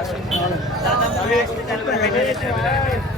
Thank you.